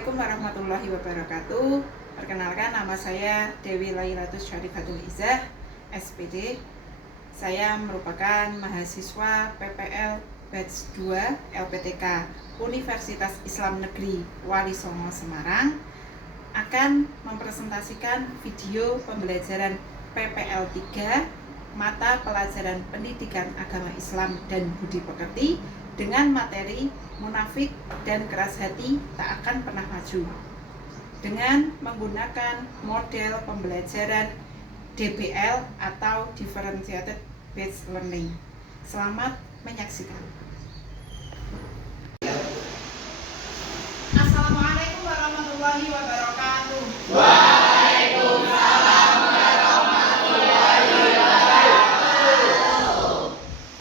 Assalamualaikum warahmatullahi wabarakatuh. Perkenalkan, nama saya Dewi Lailatus Syarifatul Izzah, SPD. Saya merupakan mahasiswa PPL Batch 2 LPTK Universitas Islam Negeri Wali Songo Semarang. Akan mempresentasikan video pembelajaran PPL 3 mata pelajaran pendidikan agama Islam dan budi pekerti dengan materi munafik dan keras hati tak akan pernah maju, dengan menggunakan model pembelajaran DBL atau Differentiated Based Learning. Selamat menyaksikan. Assalamualaikum warahmatullahi wabarakatuh. Waalaikumsalam warahmatullahi wabarakatuh.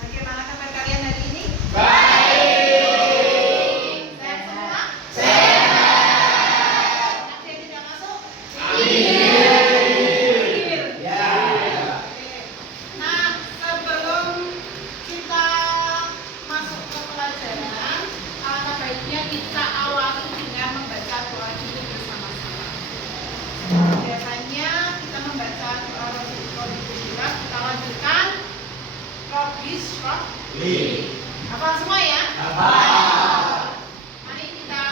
Bagaimana kabar kalian hari ini? Baik. Sehat semua? Sehat. Ada yang tidak masuk? Iya. Ya. Nah, sebelum kita masuk ke pelajaran, alangkah baiknya kita awali dengan membaca doa dulu bersama-sama. Biasanya kita membaca doa Rasulullah, kita lanjutkan Robbis Rob. Hafal semua ya? Mari kita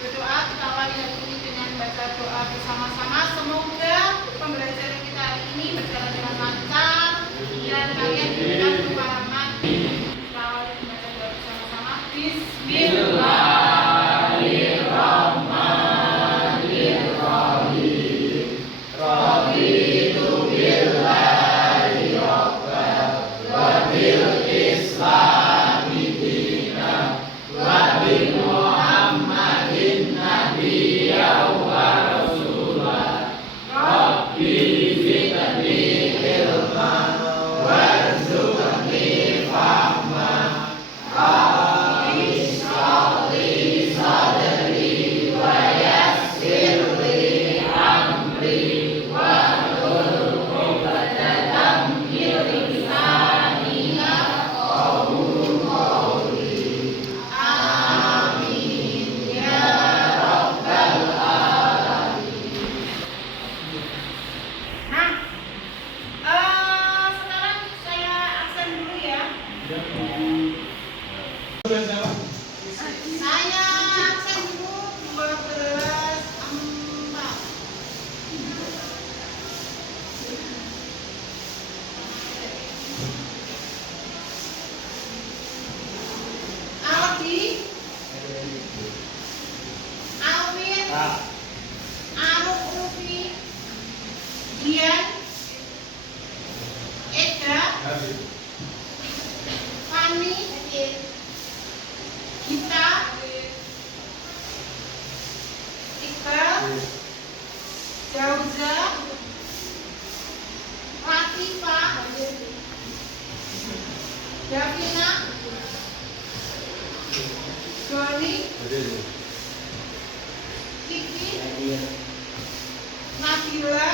berdoa, kita awali hari ini dengan baca doa bersama-sama. Semoga pembelajaran kita hari ini berjalan dengan lancar dan kalian diberikan kefahaman. Kita awali membaca doa bersama-sama. Bismillahirrahmanirrahim. Raditu billahi rabban wa bil islami dinan wa bi Muhammadin nabiyyan wa rasulah. Rabbi zidni ilman warzuqni fahman. Rabbi shrah li sadri wa yassir li amri wahlul 'uqdatam min lisani yafqahu qawli. Amin ya rabbal alamin. Nah, sekarang saya absen dulu ya. Saya absen dulu 12.4. Aldi, Alvin, Aruf Rufi, Dian, Eda, Fani, Gita, Iqbal, Jauza, Latifa, Davina, Doni, Kiki, Nabila,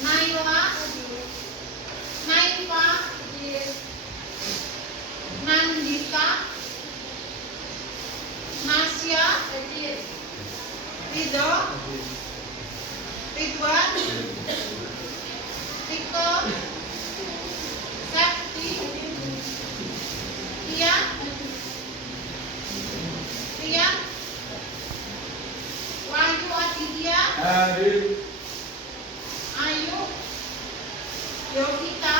Naila, Naifa, Nandita, Nasya, Ridho, Ridwan, Tiko, Sakti, Tia, Wahyu Aditya, Ayu, Yovita.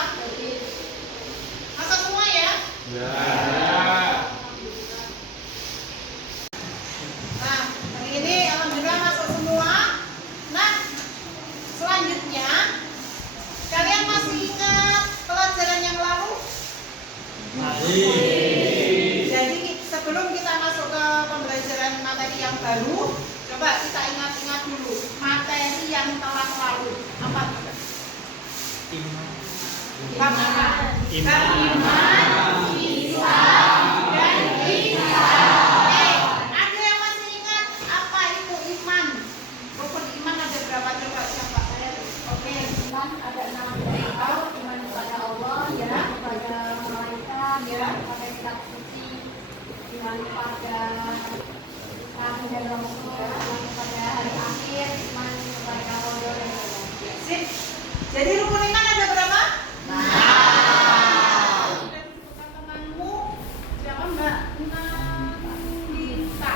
Masa semua ya? Nah, hari ini alhamdulillah masuk semua. Nah, selanjutnya kalian masih ingat pelajaran yang lalu? Jadi sebelum kita masuk ke pembelajaran materi yang baru, coba kita ingat-ingat dulu materi yang telah lalu. Apa? Iman, Islam, dan ihsan. Ada yang masih ingat apa itu iman? Rukun iman ada berapa? Coba siapa? Oke. Iman ada 6. Iman kepada Allah, Ya. kepada malaikat, Ya. kepada kitab suci, iman pada Kami dan Romo juga iman kepada hari akhir, iman kepada Allah dan Sip. Jadi rukun iman ada berapa? Sudah disebutkan temanmu. Siapa Mbak? Nisa.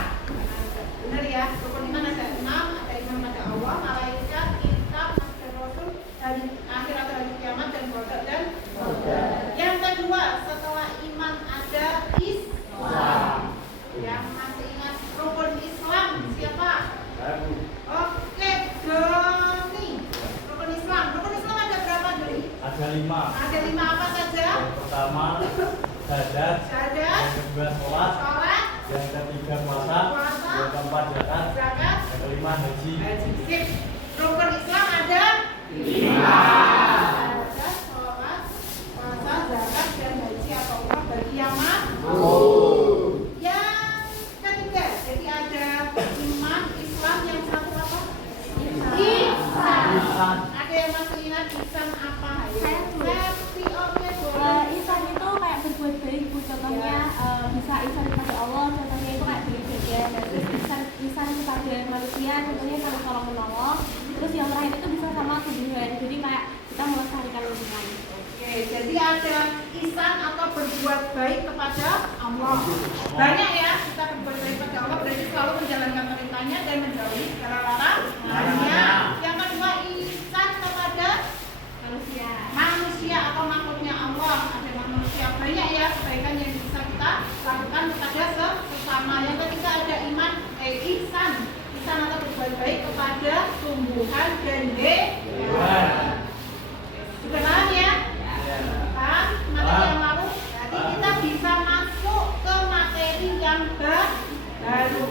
Benar ya. Rukun iman ada 6. Ada iman pada Allah, malaikat, kitab, nabi dan rasul, hari akhir atau hari kiamat dan qadar dan qadar. Yang kedua, setelah iman ada Islam. Yang masih ingat rukun Islam siapa? Oke, Doni. Rukun Islam. Rukun Islam ada berapa, Doni? Ada 5. Ada 5 apa saja? Yang pertama syahadat, Syahadat, yang kedua sholat, sholat, yang ketiga puasa, Puasa. yang keempat zakat, zakat, yang kelima haji. haji. Sip. Rukun Islam ada 5. syahadat, sholat, puasa, zakat, dan haji atau umrah bagi yang mampu. Yang ketiga, jadi ada iman, Islam, yang satu apa? Ihsan. Ada yang masih ingat ihsan apa? Saya tuh. Happy, oke, boleh. Ihsan itu kayak berbuat baik, Bu. Contohnya bisa ihsan kepada Allah, contohnya itu kayak bikin dan terus ihsan kepada manusia, contohnya saling tolong menolong. Terus yang terakhir itu bisa sama tujuan, jadi kayak kita melestarikan lingkungan. Oke, jadi ada ihsan atau berbuat baik kepada Allah. Banyak ya, kita berbuat baik kepada Allah berarti selalu menjalankan perintahnya dan menjauhi segala larangannya. Yang kedua, ihsan kepada manusia atau makhluknya Allah. Ada manusia banyak ya kebaikan yang bisa kita lakukan kepada sesama. Yang ketiga ada ihsan. Ihsan atau berbuat baik kepada tumbuhan dan hewan. Sudah paham ya? Paham materi yang lalu? Jadi kita bisa masuk ke materi yang baru.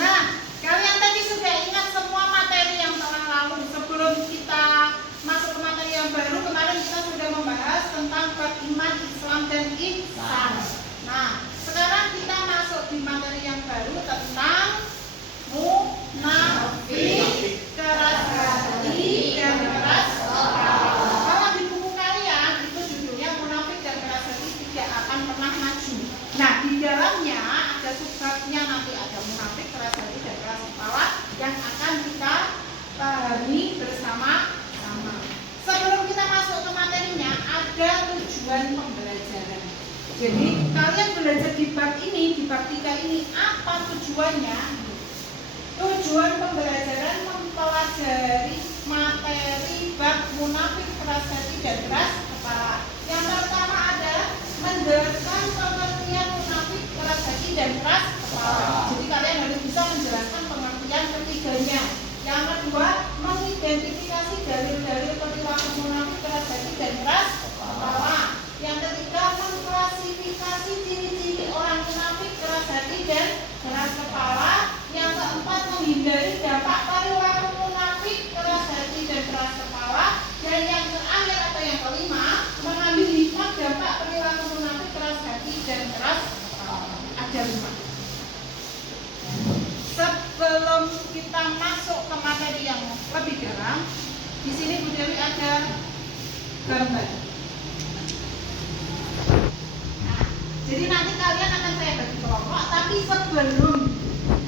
Nah, kalian tadi sudah ingat semua materi yang telah lalu. Sebelum kita masuk ke materi yang baru, kemarin kita sudah membahas tentang bab iman, Islam, dan ihsan. Nah, sekarang kita masuk di materi yang baru tentang munafik, keras hati, dan keras kepala. Kalau di buku kalian itu judulnya munafik dan keras hati tidak akan pernah maju. Nah, di dalamnya ada subbabnya, nanti ada munafik, keras hati, dan keras kepala yang akan kita pahami bersama-sama. Sebelum kita masuk ke materinya, ada tujuan pembelajaran. Jadi kalian belajar di bab ini, di bab 3 ini, apa tujuannya? Tujuan pembelajaran mempelajari materi bab munafik, keras hati, dan keras kepala. Yang pertama adalah menjelaskan pengertian munafik, keras hati, dan keras kepala. Jadi kalian harus bisa menjelaskan pengertian ketiganya. Yang kedua, mengidentifikasi dalil-dalil perilaku munafik, keras hati, dan keras kepala. Yang ketiga, mengklasifikasi ciri-ciri orang munafik, keras hati, dan keras kepala. Yang keempat, menghindari dampak perilaku munafik, keras hati, dan keras kepala. Dan yang terakhir atau yang kelima, mengambil hikmah dampak perilaku munafik, keras hati, dan keras kepala. Ada 5. Sebelum kita masuk ke materi yang lebih dalam, di sini Bu Dewi ada gambar. Nah, jadi nanti kalian akan saya bagi kelompok, tapi sebelum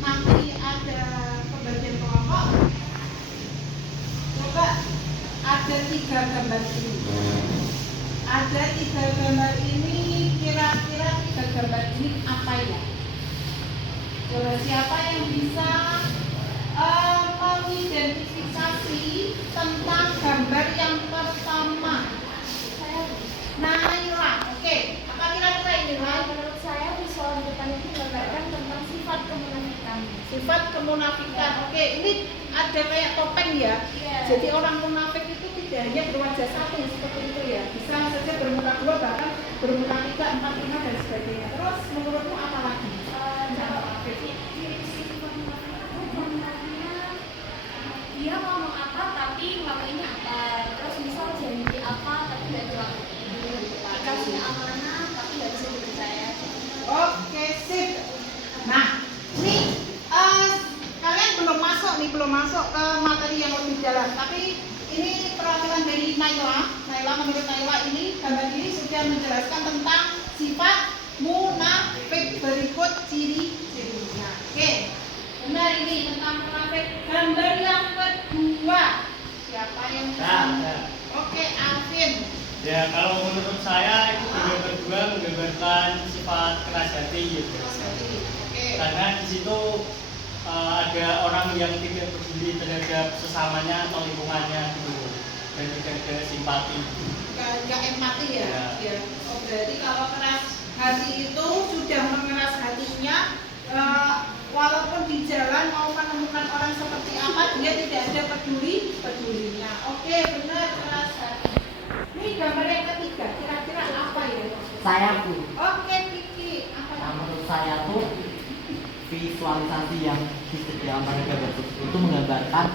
nanti ada pembagian kelompok, coba ada 3 gambar ini. Ada 3 gambar ini, kira-kira 3 gambar ini apa ya? Coba siapa yang bisa mengidentifikasi tentang gambar yang pertama? Naila, oke. Apa kira-kira ini, Naila? Menurut saya visual di depan itu menggambarkan tentang sifat kemunafikan. Sifat kemunafikan. Oke, ini ada kayak topeng ya. Iya. Jadi orang munafik itu tidak hanya berwajah satu seperti itu ya. Bisa saja bermuka 2, bahkan bermuka 3, 4, 5 dan sebagainya. Terus menurutmu apa lagi? Dia ngomong apa tapi ngelakuinnya apa, terus misal janji apa tapi nggak dilakukan, dikasih amanah tapi nggak bisa dipercaya. Oke, sip. Nah, ini kalian belum masuk ke materi yang lebih dalam. Tapi ini perwakilan dari Naila. Menurut Naila ini gambar ini sudah menjelaskan tentang sifat munafik. Berikut ciri-cirinya. Oke. karena di situ ada orang yang tidak peduli terhadap sesamanya atau lingkungannya gitu, dan tidak ada simpati. Nggak empati ya? Ya. Ya. Oh, berarti kalau keras hati itu sudah mengeras hatinya, walaupun di jalan mau menemukan orang seperti apa, dia tidak ada pedulinya. Oke, benar, keras hati. Ini gambar yang ketiga, kira-kira apa ya? Saya Bu. Oke, Kiki, apa Nah, namanya? menurut saya tuh visualisasi yang disediakan pada gambar tersebut itu menggambarkan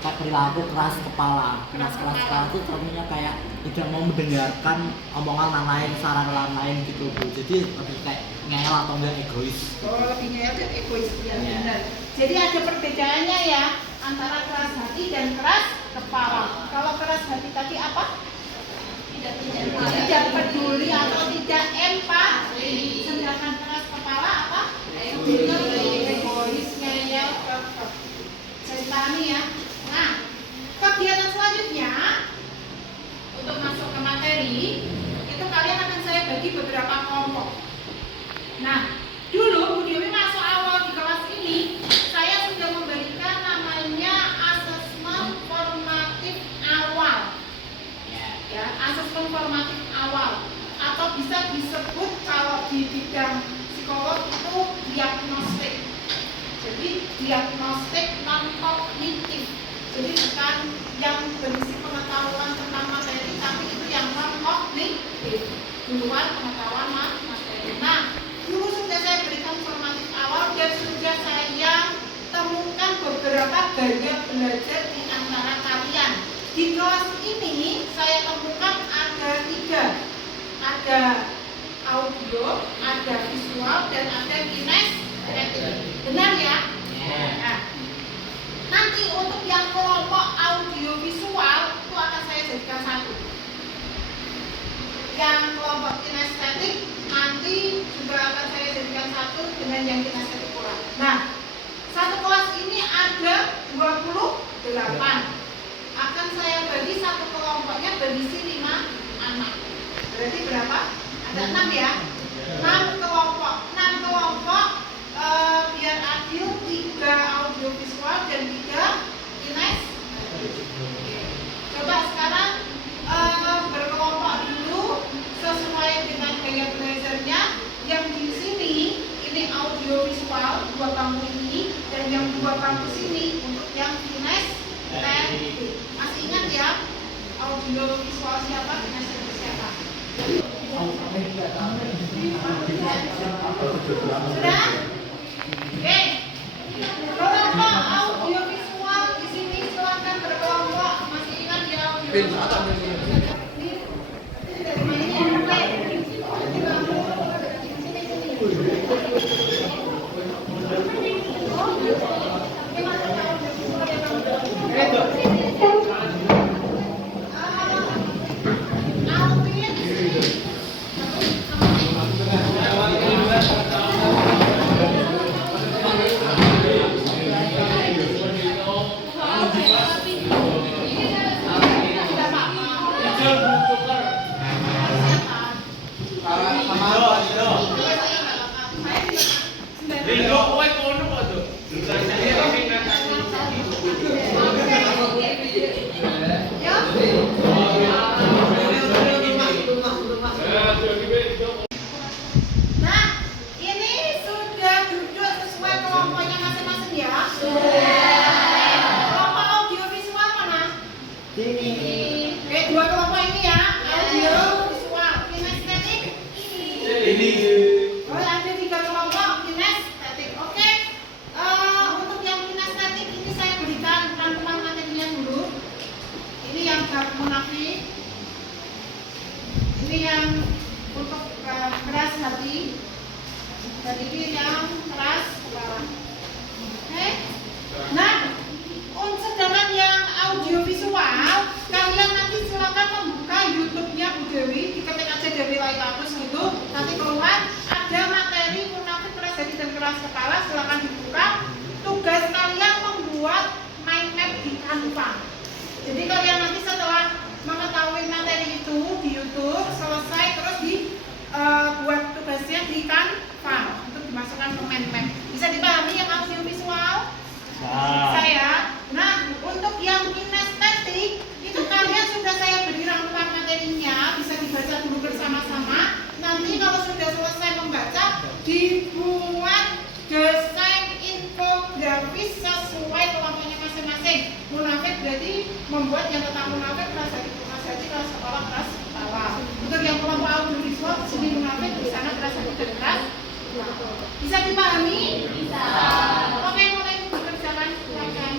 kayak perilaku keras kepala. Keras kepala itu contohnya kayak tidak mau mendengarkan omongan orang lain, saran orang lain gitu Bu. Jadi lebih kayak ngeyel atau enggak egois. Oh, lebih ngeyel dan egois, ya, Ya. benar. Jadi ada perbedaannya ya antara keras hati dan keras kepala. Kalau keras hati tadi apa? Tidak peduli atau tidak empati. Sedangkan keras kepala apa? Egois, ngeyel, saya pahami ya. Nah, kegiatan selanjutnya untuk masuk ke materi itu kalian akan saya bagi beberapa kelompok. Nah, dulu Bu Dewi masuk awal di kelas ini, saya sudah memberikan namanya asesmen formatif awal. Ya, asesmen formatif awal atau bisa disebut kalau di bidang psikolog itu diagnostik. Jadi diagnostik non kognitif. Jadi bukan yang berisi pengetahuan tentang materi, tapi itu yang non kognitif, di luar pengetahuan materi. Nah, dulu sudah saya berikan formatif awal dan sudah saya temukan beberapa gaya belajar di antara kalian. Di kelas ini saya temukan ada 3, ada audio, ada visual, dan ada kinestetik. Benar ya? Nah, nanti untuk yang kelompok audio visual itu akan saya jadikan 1. Yang kelompok kinestetik nanti juga akan saya jadikan 1 dengan yang kinestetik pula. Nah, satu kelas ini ada 28. Akan saya bagi satu kelompoknya berisi 5 anak. Berarti berapa? Ada 6 ya? 6 kelompok. 6 kelompok biar adil, 3 audio visual dan 3 kinestetik. Coba sekarang berkelompok dulu sesuai dengan gaya belajarnya. Yang di sini ini audio visual 2 bangku ini, dan yang 2 bangku sini untuk yang kinestetik. Masih ingat ya audio visual siapa, kinestetik siapa? Sudah? Oke. Kelompok audio visual di sini silakan berkelompok. Masih ingat ya audio visual? Nah, ini sudah duduk sesuai kelompoknya masing-masing ya. Kelompok audio visual mana? Ini. Oke, 2 kelompok ini ya. Audio visual. Kinestetik ini. Oh, ada 3 kelompok kinestetik. Oke. Untuk yang kinestetik ini saya berikan rangkuman materinya dulu. Ini yang bab munafik. Ini yang untuk keras hati, dan ini yang keras kepala. Oke. Nah, sedangkan yang audio visual, kalian nanti silakan membuka YouTube-nya Bu Dewi, diketik aja Dewi Laitatus gitu, nanti keluar ada materi munafik, keras hati dan keras kepala. Silakan dibuka. Tugas kalian membuat mind map di Canva. Jadi kalian nanti setelah mengetahui materi itu di YouTube selesai, terus buat tugasnya di Canva untuk dimasukkan ke mind map. Bisa dipahami yang audio visual? Nah, Saya. Nah, untuk yang kinestetik itu kalian sudah saya beri rangkuman materinya, bisa dibaca dulu bersama-sama. Nanti kalau sudah selesai membaca, dibuat desain infografis sesuai kelompoknya masing-masing. Munafik berarti membuat yang tentang munafik, kelas haji, kelas sekolah, kelas bawah. Untuk yang kelompok audiovisual, sini munafik, di sana kelas haji dan kelas. Bisa dipahami? Bisa. Oke, mulai dikerjakan silakan.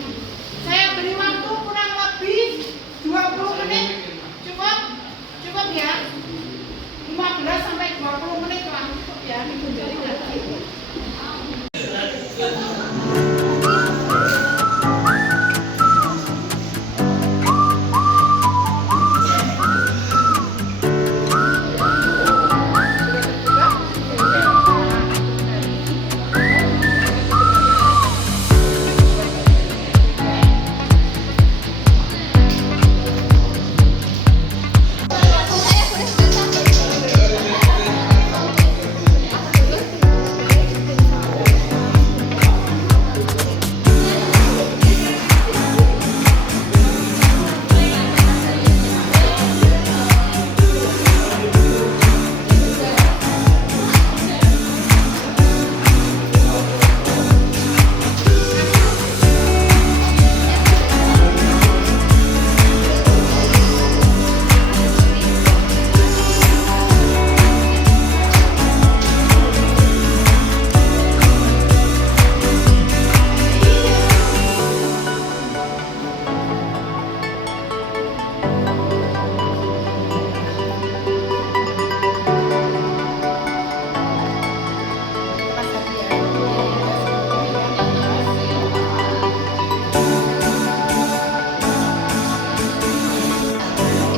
Saya beri waktu kurang lebih 20 menit. Cukup? Cukup ya? 15 sampai 20 menit lah cukup ya. Itu dari nanti.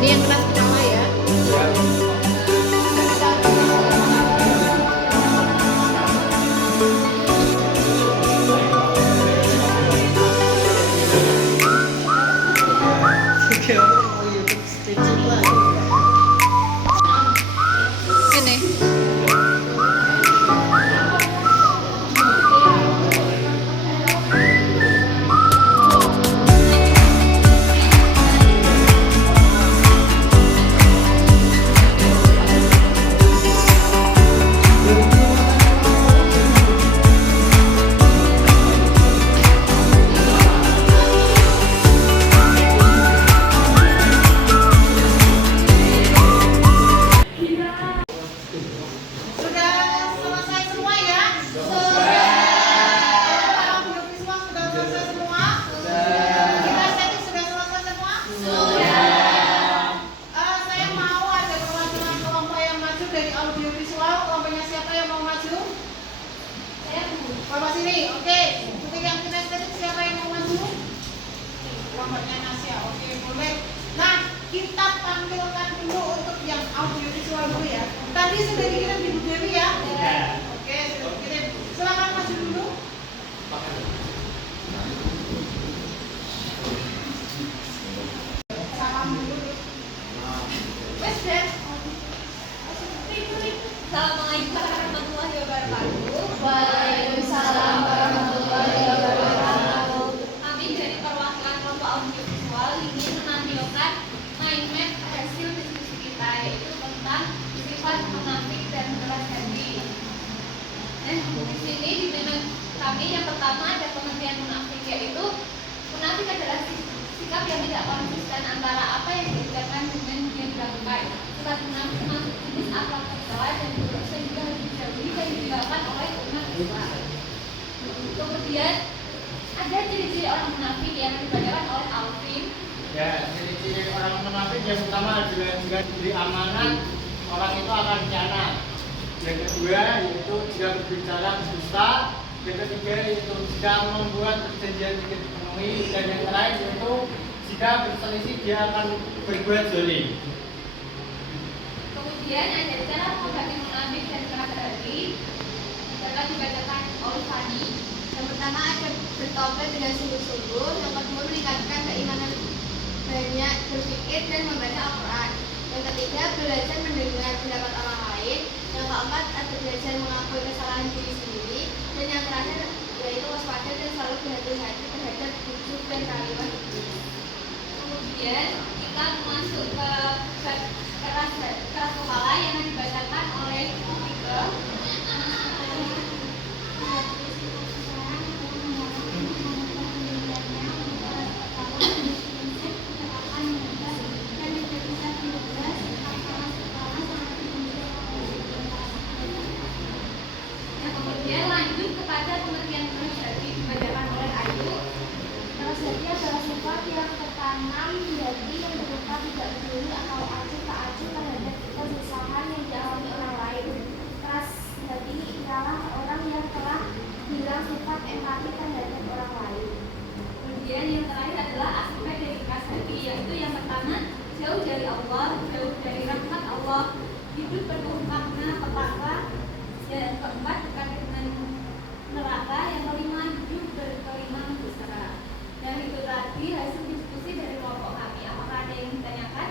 Ini yang kelas pertama ya. Ini. Sudah selesai semua ya? Sudah. Audiovisual sudah selesai semua? Sudah. Kinestetik sudah selesai semua? Sudah. Saya mau ada perwakilan kelompok yang maju dari audiovisual. Kelompoknya siapa yang mau maju? Saya. Bapak sini. Oke. Untuk yang kinestetik siapa yang mau maju? Kelompoknya Nasya. Oke, boleh. Nah, kita tampilkan dulu untuk yang audiovisual dulu ya. Tadi sudah dikirim di Bu Dewi ya? Ya. Oke, sudah dikirim. Silakan maju dulu. Salam dulu. Wes, Den. Assalamualaikum warahmatullahi wabarakatuh. Waalaikumsalam warahmatullahi wabarakatuh. Kami dari perwakilan kelompok audiovisual ingin menampilkan mind map hasil diskusi kita, yaitu tentang sifat munafik dan kelas haji. Di sini di mana kami yang pertama ada pengertian munafik, yaitu munafik adalah sikap yang tidak konsisten antara apa yang diucapkan dengan yang dilakukan. Sifat munafik termasuk jenis akhlak tercela dan buruk sehingga harus dijauhi dan ditinggalkan oleh umat Islam. Kemudian ada ciri-ciri orang munafik yang dibacakan oleh Alvin. ya, ciri-ciri orang munafik yang pertama adalah jika diberi amanat, orang itu akan khianat. Yang kedua yaitu jika berbicara berdusta. Yang ketiga yaitu jika membuat perjanjian tidak dipenuhi. Dan yang terakhir yaitu jika berselisih dia akan berbuat zalim. Kemudian ada cara menghadapi munafik dan keras hati. Dapat dibacakan oleh Fani. Yang pertama ada bertobat dengan sungguh-sungguh. Yang kedua meningkatkan keimanan, banyak berpikir dan membaca Al-Quran. Yang ketiga belajar mendengar pendapat orang lain. Yang keempat ada belajar mengakui kesalahan diri sendiri. Dan yang terakhir yaitu waspada dan selalu berhati-hati terhadap bujuk dan kalimat iblis. Kemudian kita masuk ke keras kepala yang dibacakan oleh Tiga. Kemudian lanjut kepada pengertian keras hati dibacakan oleh Ayu. Keras hati adalah sifat yang tertanam di hati yang berupa tidak peduli atau acuh tak acuh terhadap kesusahan yang dialami orang lain. Keras hati ialah orang yang telah hilang sifat empati terhadap orang lain. Kemudian yang terakhir adalah aspek dari keras hati, yaitu yang pertama jauh dari Allah, jauh dari rahmat Allah, hidup penuh makna petaka. Dan keempat dekat dengan neraka. Yang kelima hidup berkelima mesra. Dan itu tadi hasil diskusi dari kelompok kami. Apakah ada yang ditanyakan?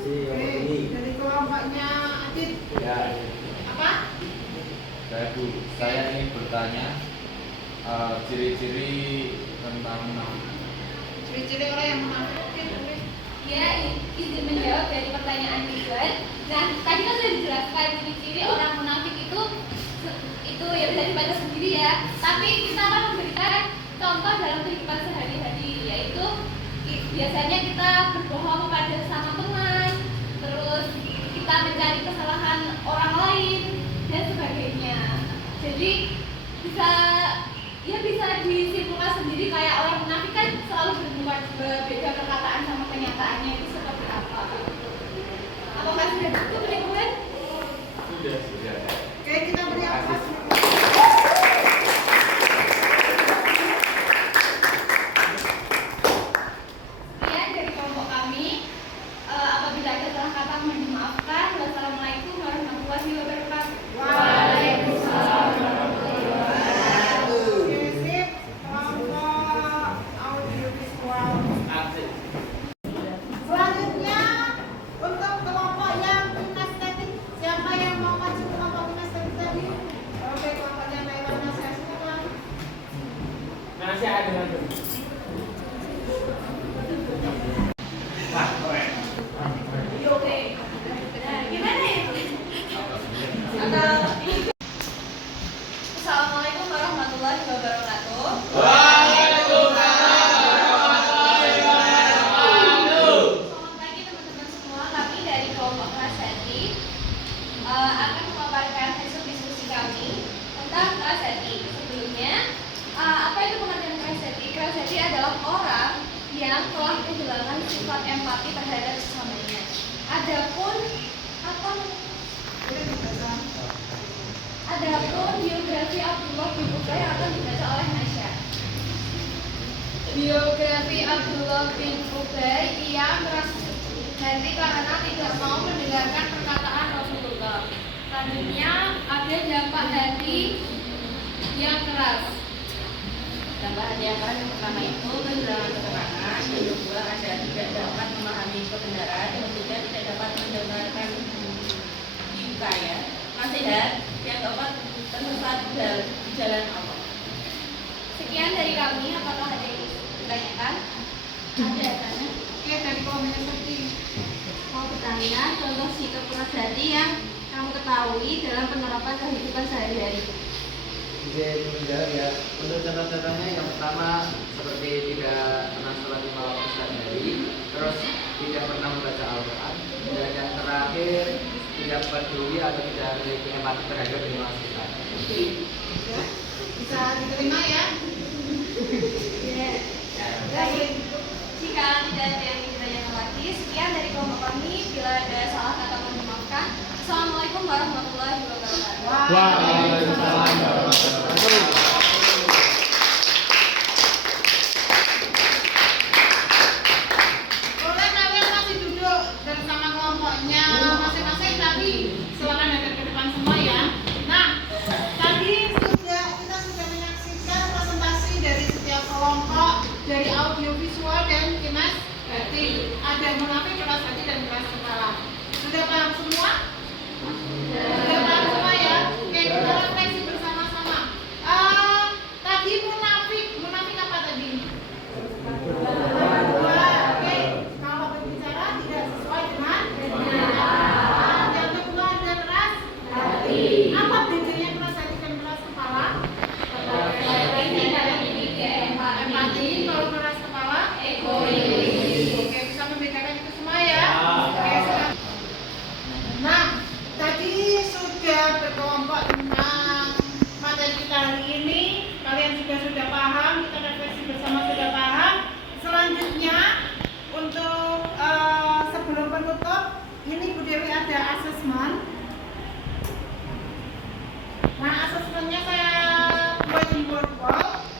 Oke, dari kelompoknya Adit. Ya, Apa? saya ingin bertanya ciri-ciri tentang Ciri-ciri orang yang munafik. Ya, izin menjawab dari pertanyaan Ridwan. Nah, tadi kan sudah dijelaskan ciri-ciri orang munafik itu ya bisa dibaca sendiri ya. Tapi kita akan memberikan contoh dalam kehidupan sehari-hari, yaitu biasanya kita berbohong kepada sama teman, terus kita mencari kesalahan orang lain dan sebagainya. Jadi bisa disimpulkan sendiri kayak orang munafik kan selalu berbeda perkataan sama kenyataannya itu seperti apa. Apakah sudah cukup lingkungan? sudah. Oke, kita beri aplaus. Sekian dari kelompok kami. Apabila ada salah kata mohon dimaafkan. Wassalamualaikum warahmatullahi wabarakatuh. Waalaikumsalam warahmatullahi wabarakatuh. Sip, kelompok audiovisual. Selanjutnya untuk kelompok yang kinestetik, siapa yang mau maju kelompok kinestetik tadi? Oke, kelompoknya Nailana, saya silakan. Masih ada lagi. Wah, keren. Oke. Nah, gimana ya? Atau Assalamualaikum warahmatullahi wabarakatuh. Selamat pagi teman-teman semua. Kami dari kelompok keras hati akan memaparkan hasil diskusi kami tentang keras hati. Sebelumnya, apa itu pengertian keras hati? Keras hati adalah orang yang telah kehilangan sifat empati terhadap sesamanya. Adapun biografi Abdullah bin Ubay akan dibaca oleh Nasya. Biografi Abdullah bin Ubay, ia merasa hati karena tidak mau mendengarkan perkataan Rasulullah. Selanjutnya ada dampak hati yang keras. Dampak hati yang keras yang pertama itu kehilangan keterangan, yang kedua ada tidak dapat memahami kebenaran, yang ketiga tidak dapat mendengarkan hikayat, nasihat, yang keempat tersesat di jalan Allah. Sekian dari kami. Apakah ada yang ditanyakan? Ada tanya? Oke, dari kelompok kinestetik. Mau bertanya contoh sikap keras hati yang kamu ketahui dalam penerapan kehidupan sehari-hari. Izin menjawab ya. Untuk contoh-contohnya yang pertama seperti tidak pernah sholat 5 waktu sehari, terus tidak pernah membaca Al-Quran, dan yang terakhir tidak peduli atau tidak memiliki empati terhadap lingkungan sekitar. Ya, bisa diterima ya? Baik, jika tidak ada yang ditanyakan lagi, sekian dari kelompok kami. Bila ada salah kata mohon dimaafkan. Assalamualaikum warahmatullahi wabarakatuh. Waalaikumsalam warahmatullahi wabarakatuh. Boleh kalian masih duduk bersama kelompoknya masing-masing, tapi silakan hadap ke depan semua ya. Nah, tadi kita sudah menyaksikan presentasi dari setiap kelompok, dari audiovisual dan kinestetik. Ada munafik, keras hati dan keras kepala. Sudah paham semua? Sudah paham semua ya? Oke, kita refleksi bersama-sama. Tadi munafik apa tadi? Dua. Oke, kalau berbicara tidak sesuai dengan kebenaran. Yang kedua ada keras hati. Apa bedanya keras hati dan keras kepala? Empati. Kalau keras kepala egois. Oke, bisa membedakan itu semua ya? Oke, sekarang. Nah, tadi sudah berkelompok tentang materi kita hari ini. Kalian juga sudah paham, kita refleksi bersama sudah paham. Selanjutnya untuk sebelum penutup, ini Bu Dewi ada asesmen. Nah, asesmennya saya buat di board.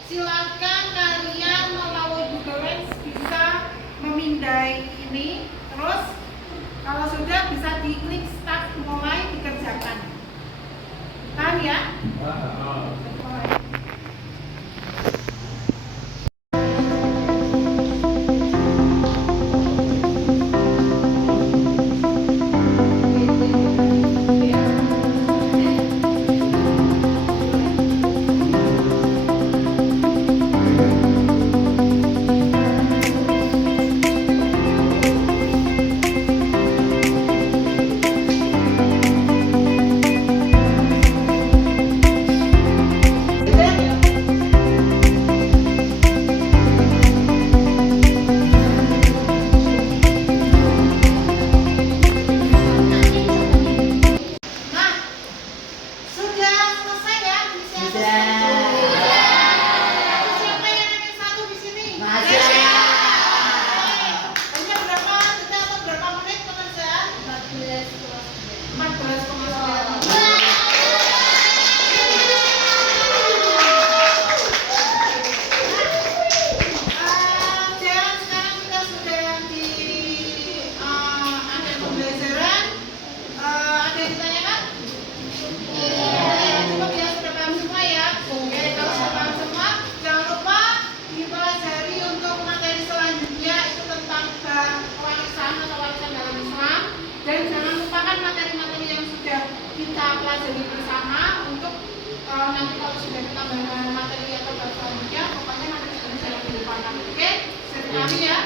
Silakan kalian melalui Google Lens bisa memindai ini. Terus kalau sudah bisa diklik start mulai dikerjakan. Paham ya? Nah, sudah selesai ya? Siapa yang ada satu di sini? Hanya berapa detik atau berapa menit pekerjaan? 14,9. Dan sekarang kita sudah di akhir pembelajaran. Ada yang ditanyakan? Cukup ya, sudah paham semua ya? Oke, kalau sudah paham semua, jangan lupa dipelajari untuk materi selanjutnya itu tentang kewarisan atau warisan dalam Islam. Dan jangan lupakan materi-materi yang sudah kita pelajari bersama untuk nanti kalau sudah kita bahas materi atau bahas selanjutnya, pokoknya materi sudah saya lupakan. Oke, saya pahami ya?